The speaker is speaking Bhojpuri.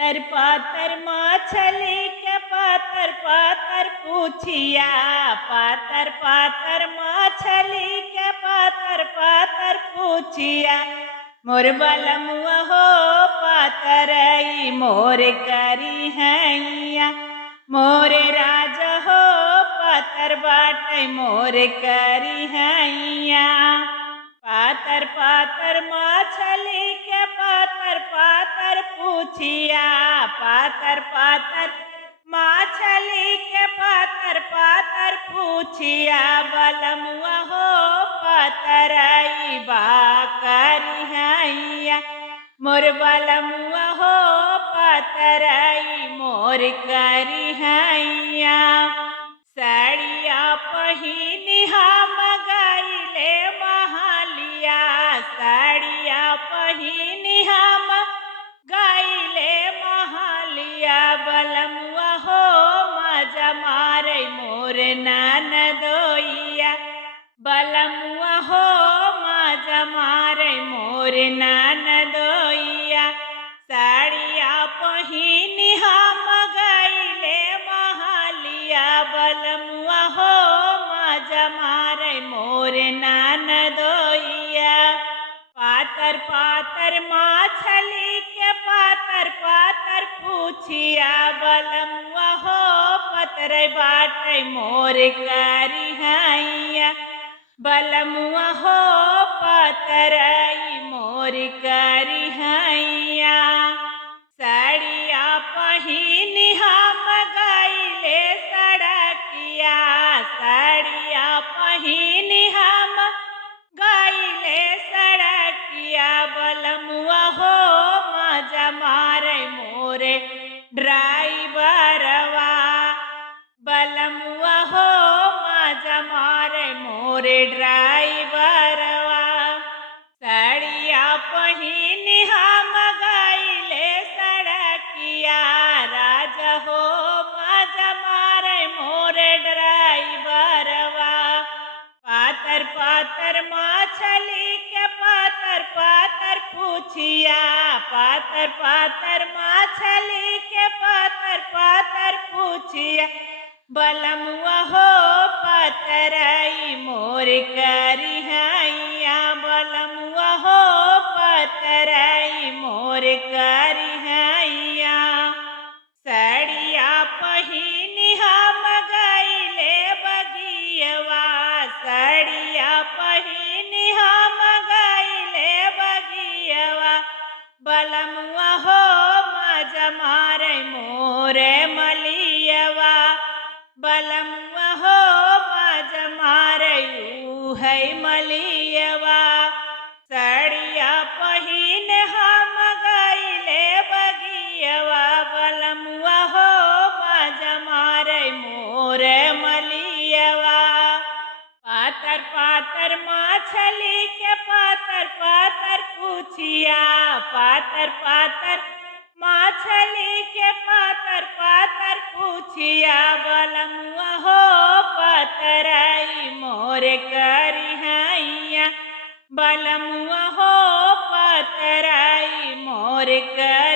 पातर मछली के पातर पातर पूछिया, पातर पातर मछली के पातर पातर पूछिया। मोर बलमुआ हो पातरई मोर करी हैया, मोरे राजा हो पातर बाटे मोर करी हैया। पातर पातर मछली के पातर पातर पूछिया, पातर पातर मछली के पातर पातर पूछिया। बलमुआ हो पातरई बा करी हैया, मोर बलमुआ हो पातरई मोर करी हैया। साड़िया पहिनी हम गईले महालिया, साड़िया पहिनी हम गईले महालिया। बलमुआ हो मजा मारे मोर ननदोइया, बलमुआ हो मजा मारे मोर ननदोइया। साड़िया पहिनी हम गईले महालिया, बलमुआ हो मजा मारे मोर ननदोइया। पातर पातर मछली के पातर पातर पूछिया, बलमुआ हो पतरे बाटे मोर करी हैया, बलमुआ हो पातरई मोर करी हैया। साड़िया पहिनी हम गईले सड़किया, साड़िया पहिनी हम गईले सड़किया। बलमुआ हो मजा मारे मोरे ड्राइवरवा, बलमुआ हो मजा मारे मोरे ड्राइवरवा। साड़िया पहिनी हम गईले सड़किया, राजा हो मजा मारे मोरे ड्राइवरवा। पातर पातर मछली के पातर पातर पूछिया, पातर पातर मछली के पातर पातर पूछिया। बलमुआ हो पातरई मोर करी हैया, बलमुआ हो पातरई मोर करी हैया। साड़िया पहिनी हम गईले बगियवा, साड़िया पहिनी हम गईले बगियवा। बलमुआ हो मजा मारे मोरे मलियवा, बलमुआ हो मजा मारे है मलियवा। साड़िया पहिन हम गईले बगियवा, बलमुआ हो मजा मारे मोरे मलियवा। पातर पातर मछली के पातर पातर पूछिया, पातर पातर मछली के पातर पातर पूछिया। बलमुआ हो पातरई मोर करी हैया, बलमुआ हो पातरई मोर करी